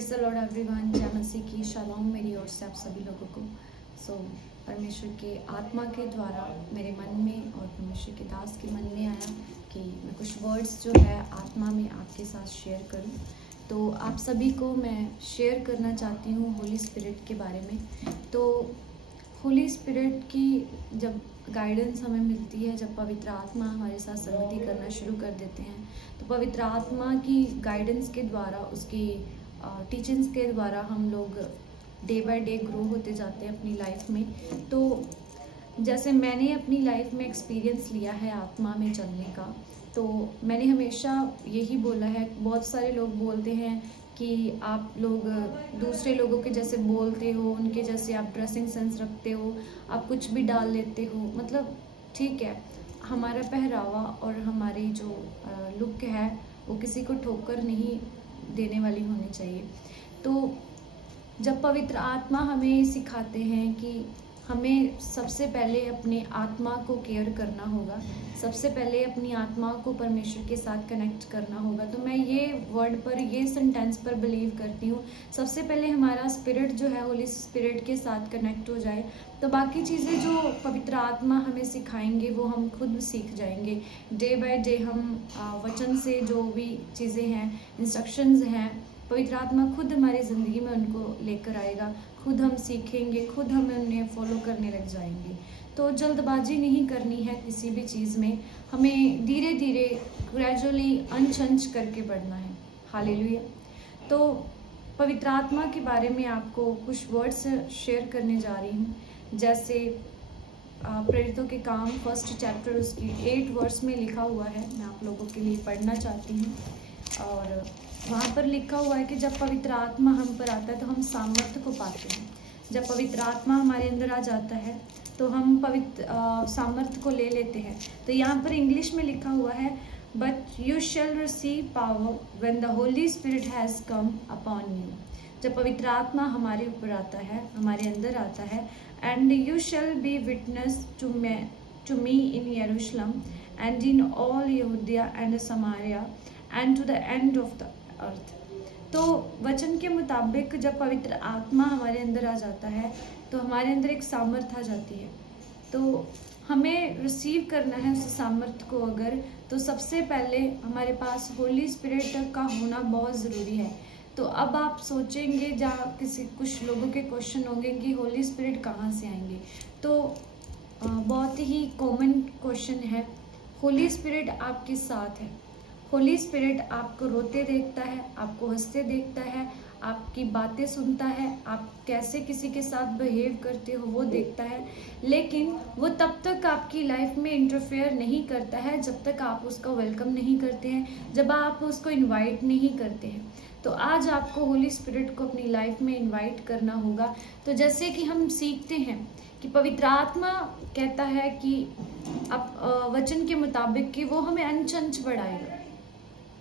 Praise the Lord everyone. जय मसीह की shalom मेरी ओर से आप सभी लोगों को। परमेश्वर के आत्मा के द्वारा मेरे मन में और परमेश्वर के दास के मन में आया कि मैं कुछ वर्ड्स जो है आत्मा में आपके साथ शेयर करूं। तो आप सभी को मैं शेयर करना चाहती हूं होली स्पिरिट के बारे में। तो होली स्पिरिट की जब गाइडेंस हमें मिलती है, जब पवित्र आत्मा हमारे साथ संगति करना शुरू कर देते हैं, तो पवित्र आत्मा की गाइडेंस के द्वारा, उसकी टीचिंग्स के द्वारा हम लोग डे बाय डे ग्रो होते जाते हैं अपनी लाइफ में। तो जैसे मैंने अपनी लाइफ में एक्सपीरियंस लिया है आत्मा में चलने का, तो मैंने हमेशा यही बोला है। बहुत सारे लोग बोलते हैं कि आप लोग दूसरे लोगों के जैसे बोलते हो, उनके जैसे आप ड्रेसिंग सेंस रखते हो, आप कुछ भी डाल लेते हो। मतलब ठीक है, हमारा पहरावा और हमारी जो लुक है वो किसी को ठोकर नहीं देने वाली होनी चाहिए। तो जब पवित्र आत्मा हमें सिखाते हैं कि हमें सबसे पहले अपने आत्मा को केयर करना होगा, सबसे पहले अपनी आत्मा को परमेश्वर के साथ कनेक्ट करना होगा, तो मैं ये वर्ड पर, ये सेंटेंस पर बिलीव करती हूँ। सबसे पहले हमारा स्पिरिट जो है होली स्पिरिट के साथ कनेक्ट हो जाए, तो बाकी चीज़ें जो पवित्र आत्मा हमें सिखाएंगे वो हम खुद सीख जाएंगे। डे बाय डे हम वचन से जो भी चीज़ें हैं, इंस्ट्रक्शंस हैं, पवित्र आत्मा खुद हमारी ज़िंदगी में उनको लेकर आएगा। खुद हम सीखेंगे, खुद हम उन्हें फॉलो करने लग जाएंगे। तो जल्दबाजी नहीं करनी है किसी भी चीज़ में, हमें धीरे धीरे ग्रेजुअली अंश करके बढ़ना है। हालेलुया। तो पवित्र आत्मा के बारे में आपको कुछ वर्ड्स शेयर करने जा रही हूँ। जैसे प्रेरितों के काम 1 चैप्टर उसकी 8 वर्स में लिखा हुआ है, मैं आप लोगों के लिए पढ़ना चाहती हूँ। और वहाँ पर लिखा हुआ है कि जब पवित्र आत्मा हम पर आता है तो हम सामर्थ्य को पाते हैं। जब पवित्र आत्मा हमारे अंदर आ जाता है तो हम पवित्र सामर्थ्य को ले लेते हैं। तो यहाँ पर इंग्लिश में लिखा हुआ है, but you shall receive power when the Holi spirit has come upon you. जब पवित्र आत्मा हमारे ऊपर आता है, हमारे अंदर आता है, and you shall be witness to me in Jerusalem and in all Judea and Samaria and to the end of the earth. तो वचन के मुताबिक जब पवित्र आत्मा हमारे अंदर आ जाता है तो हमारे अंदर एक सामर्थ आ जाती है। तो हमें रिसीव करना है उस सामर्थ को अगर, तो सबसे पहले हमारे पास होली स्पिरिट का होना बहुत ज़रूरी है। तो अब आप सोचेंगे, जहाँ कुछ लोगों के क्वेश्चन होंगे कि होली स्पिरिट कहाँ से आएंगे, तो बहुत ही कॉमन क्वेश्चन है। होली स्पिरिट आपके साथ है। होली स्पिरिट आपको रोते देखता है, आपको हंसते देखता है, आपकी बातें सुनता है, आप कैसे किसी के साथ बिहेव करते हो वो देखता है, लेकिन वो तब तक आपकी लाइफ में इंटरफेयर नहीं करता है जब तक आप उसका वेलकम नहीं करते हैं, जब आप उसको इनवाइट नहीं करते हैं। तो आज आपको होली स्पिरिट को अपनी लाइफ में इनवाइट करना होगा। तो जैसे कि हम सीखते हैं कि पवित्र आत्मा कहता है कि अब वचन के मुताबिक कि वो हमें अंश बढ़ाएगा,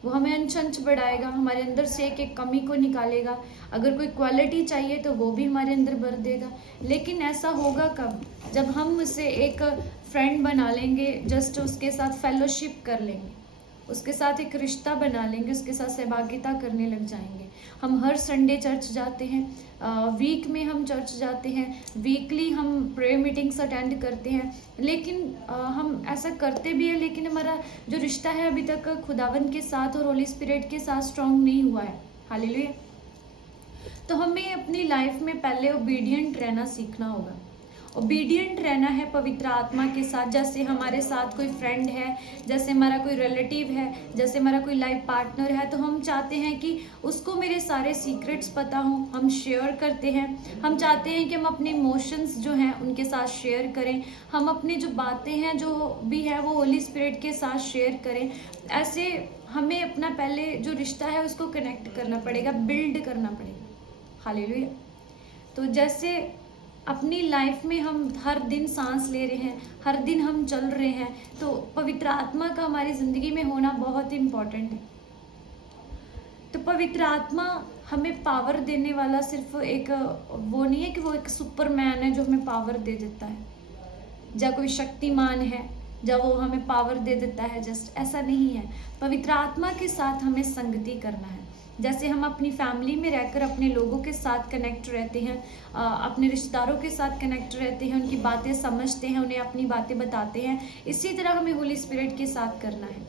वो हमें अंश बढ़ाएगा, हमारे अंदर से एक एक कमी को निकालेगा। अगर कोई क्वालिटी चाहिए तो वो भी हमारे अंदर भर देगा। लेकिन ऐसा होगा कब? जब हम उसे एक फ्रेंड बना लेंगे, जस्ट उसके साथ फेलोशिप कर लेंगे, उसके साथ एक रिश्ता बना लेंगे, उसके साथ सहभागिता करने लग जाएंगे। हम हर संडे चर्च जाते हैं, वीक में हम चर्च जाते हैं, वीकली हम प्रेयर मीटिंग्स अटेंड करते हैं, लेकिन हम ऐसा करते भी हैं, लेकिन हमारा जो रिश्ता है अभी तक खुदावंद के साथ और होली स्पिरिट के साथ स्ट्रॉन्ग नहीं हुआ है। हालेलुया। तो हमें अपनी लाइफ में पहले ओबीडियंट रहना सीखना होगा। ओबीडियंट रहना है पवित्र आत्मा के साथ। जैसे हमारे साथ कोई फ्रेंड है, जैसे हमारा कोई रिलेटिव है, जैसे हमारा कोई लाइफ पार्टनर है, तो हम चाहते हैं कि उसको मेरे सारे सीक्रेट्स पता हो, हम शेयर करते हैं। हम चाहते हैं कि हम अपने इमोशंस जो हैं उनके साथ शेयर करें, हम अपनी जो बातें हैं जो भी है वो होली स्पिरिट के साथ शेयर करें। ऐसे हमें अपना पहले जो रिश्ता है उसको कनेक्ट करना पड़ेगा, बिल्ड करना पड़ेगा। हालेलुया। तो जैसे अपनी लाइफ में हम हर दिन सांस ले रहे हैं, हर दिन हम चल रहे हैं, तो पवित्र आत्मा का हमारी ज़िंदगी में होना बहुत इम्पॉर्टेंट है। तो पवित्र आत्मा हमें पावर देने वाला सिर्फ एक वो नहीं है कि वो एक सुपरमैन है जो हमें पावर दे देता है, या कोई शक्तिमान है जब वो हमें पावर दे देता है, जस्ट ऐसा नहीं है। पवित्र आत्मा के साथ हमें संगति करना है। जैसे हम अपनी फैमिली में रहकर अपने लोगों के साथ कनेक्ट रहते हैं, अपने रिश्तेदारों के साथ कनेक्ट रहते हैं, उनकी बातें समझते हैं, उन्हें अपनी बातें बताते हैं, इसी तरह हमें होली स्पिरिट के साथ करना है।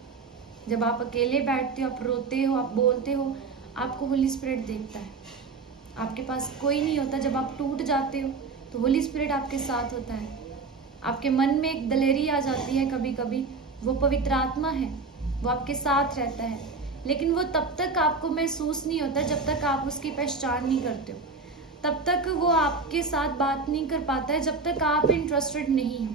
जब आप अकेले बैठते हो, आप रोते हो, आप बोलते हो, आपको होली स्पिरिट देखता है। आपके पास कोई नहीं होता। जब आप टूट जाते हो तो होली स्पिरिट आपके साथ होता है। आपके मन में एक दलेरी आ जाती है कभी कभी, वो पवित्र आत्मा है, वो आपके साथ रहता है, लेकिन वो तब तक आपको महसूस नहीं होता जब तक आप उसकी पहचान नहीं करते हो। तब तक वो आपके साथ बात नहीं कर पाता है जब तक आप इंटरेस्टेड नहीं हो।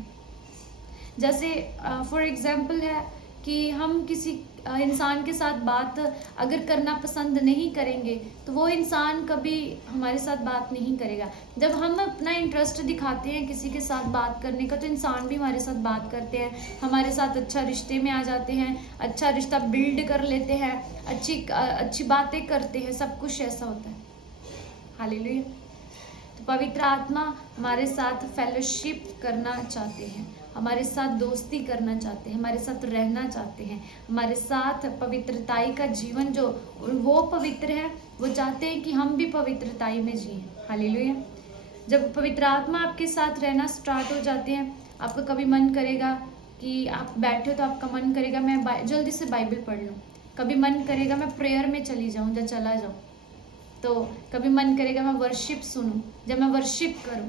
जैसे फॉर एग्जाम्पल है कि हम किसी इंसान के साथ बात अगर करना पसंद नहीं करेंगे तो वो इंसान कभी हमारे साथ बात नहीं करेगा। जब हम अपना इंटरेस्ट दिखाते हैं किसी के साथ बात करने का तो इंसान भी हमारे साथ बात करते हैं, हमारे साथ अच्छा रिश्ते में आ जाते हैं, अच्छा रिश्ता बिल्ड कर लेते हैं, अच्छी बातें करते हैं, सब कुछ ऐसा होता है। हालेलुया। तो पवित्र आत्मा हमारे साथ फेलोशिप करना चाहते हैं, हमारे साथ दोस्ती करना चाहते हैं, हमारे साथ रहना चाहते हैं, हमारे साथ पवित्रताई का जीवन जो वो पवित्र है, वो चाहते हैं कि हम भी पवित्रताई में जिएं। हालेलुया। जब पवित्र आत्मा आपके साथ रहना स्टार्ट हो जाते हैं, आपका कभी मन करेगा कि आप बैठे हो तो आपका मन करेगा मैं जल्दी से बाइबल पढ़ लूँ, कभी मन करेगा मैं प्रेयर में चली जाऊँ या चला जाऊँ, तो कभी मन करेगा मैं वर्शिप सुनूं, जब मैं वर्शिप करूं,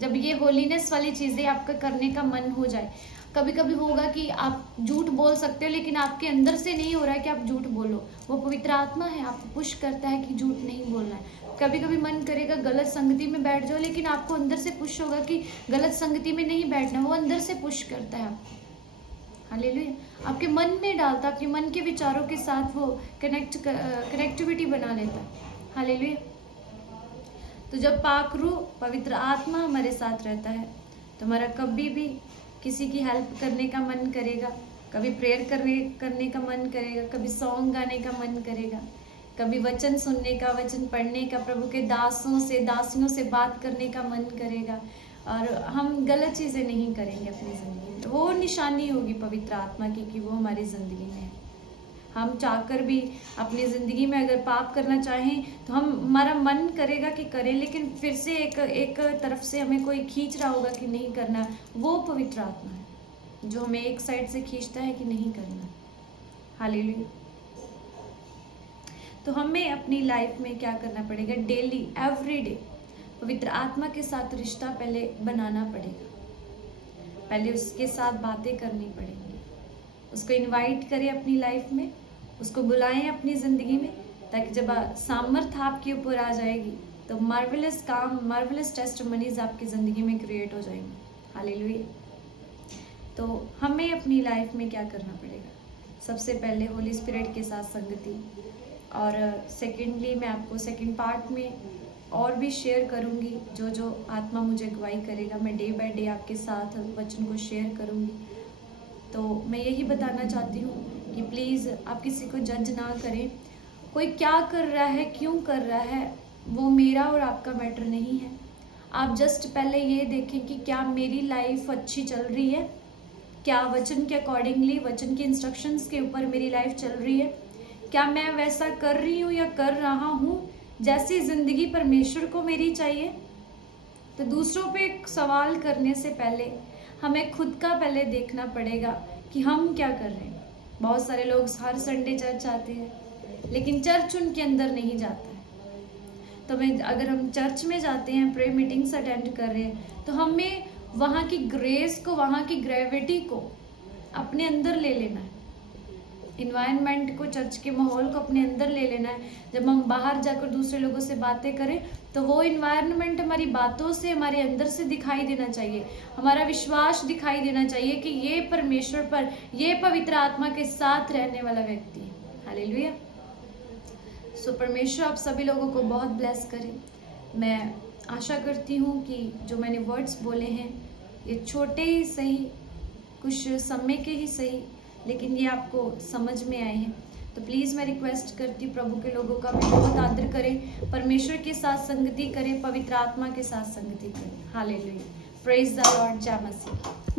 जब ये होलीनेस वाली चीज़ें आपका करने का मन हो जाए। कभी कभी होगा कि आप झूठ बोल सकते हो लेकिन आपके अंदर से नहीं हो रहा है कि आप झूठ बोलो, वो पवित्र आत्मा है, आपको पुश करता है कि झूठ नहीं बोलना है। कभी कभी मन करेगा गलत संगति में बैठ जाओ, लेकिन आपको अंदर से पुश होगा कि गलत संगति में नहीं बैठना, वो अंदर से पुश करता है आपको। हालेलुया। आपके मन में डालता, आपके मन के विचारों के साथ वो कनेक्टिविटी बना लेता है। हालेलुया। तो जब पाक रूह पवित्र आत्मा हमारे साथ रहता है तो हमारा कभी भी किसी की हेल्प करने का मन करेगा, कभी प्रेयर करने का मन करेगा, कभी सॉन्ग गाने का मन करेगा, कभी वचन सुनने का, वचन पढ़ने का, प्रभु के दासियों से बात करने का मन करेगा, और हम गलत चीज़ें नहीं करेंगे अपनी ज़िंदगी में। वो निशानी होगी पवित्र आत्मा की कि वो हमारी ज़िंदगी में है। हम चाहकर भी अपनी ज़िंदगी में अगर पाप करना चाहें तो हमारा मन करेगा कि करें, लेकिन फिर से एक तरफ से हमें कोई खींच रहा होगा कि नहीं करना। वो पवित्र आत्मा है जो हमें एक साइड से खींचता है कि नहीं करना। हालेलुया। तो हमें अपनी लाइफ में क्या करना पड़ेगा? डेली एवरीडे पवित्र आत्मा के साथ रिश्ता पहले बनाना पड़ेगा, पहले उसके साथ बातें करनी पड़ेंगी, उसको इनवाइट करें अपनी लाइफ में, उसको बुलाएं अपनी ज़िंदगी में, ताकि जब सामर्थ आपके ऊपर आ जाएगी तो मार्वेलस काम, मार्वेलस टेस्टिमनीज आपकी ज़िंदगी में क्रिएट हो जाएंगी। हालेलुया। तो हमें अपनी लाइफ में क्या करना पड़ेगा? सबसे पहले होली स्पिरिट के साथ संगति, और सेकेंडली मैं आपको सेकेंड पार्ट में और भी शेयर करूँगी जो आत्मा मुझे अगुवाई करेगा। मैं डे बाय डे आपके साथ वचन को शेयर करूँगी। तो मैं यही बताना चाहती हूँ कि प्लीज़ आप किसी को जज ना करें। कोई क्या कर रहा है, क्यों कर रहा है, वो मेरा और आपका मैटर नहीं है। आप जस्ट पहले ये देखें कि क्या मेरी लाइफ अच्छी चल रही है, क्या वचन के अकॉर्डिंगली, वचन के इंस्ट्रक्शंस के ऊपर मेरी लाइफ चल रही है, क्या मैं वैसा कर रही हूँ या कर रहा हूँ जैसी ज़िंदगी परमेश्वर को मेरी चाहिए। तो दूसरों पे सवाल करने से पहले हमें खुद का पहले देखना पड़ेगा कि हम क्या कर रहे हैं। बहुत सारे लोग हर संडे चर्च आते हैं लेकिन चर्च उनके अंदर नहीं जाता है। तो अगर हम चर्च में जाते हैं, प्रे मीटिंग्स अटेंड कर रहे हैं, तो हमें वहाँ की ग्रेस को, वहाँ की ग्रेविटी को अपने अंदर ले लेना है, इन्वायरमेंट को, चर्च के माहौल को अपने अंदर ले लेना है। जब हम बाहर जाकर दूसरे लोगों से बातें करें तो वो इन्वायरमेंट हमारी बातों से, हमारे अंदर से दिखाई देना चाहिए, हमारा विश्वास दिखाई देना चाहिए कि ये परमेश्वर पर, ये पवित्र आत्मा के साथ रहने वाला व्यक्ति है। हालेलुया। सो परमेश्वर आप सभी लोगों को बहुत ब्लेस करे। मैं आशा करती हूँ कि जो मैंने वर्ड्स बोले हैं ये छोटे ही सही, कुछ समय के ही सही, लेकिन ये आपको समझ में आए हैं। तो प्लीज़ मैं रिक्वेस्ट करती हूँ प्रभु के लोगों का भी बहुत आदर करें, परमेश्वर के साथ संगति करें, पवित्र आत्मा के साथ संगति करें। हालेलुया। Praise the Lord. जय मसीह।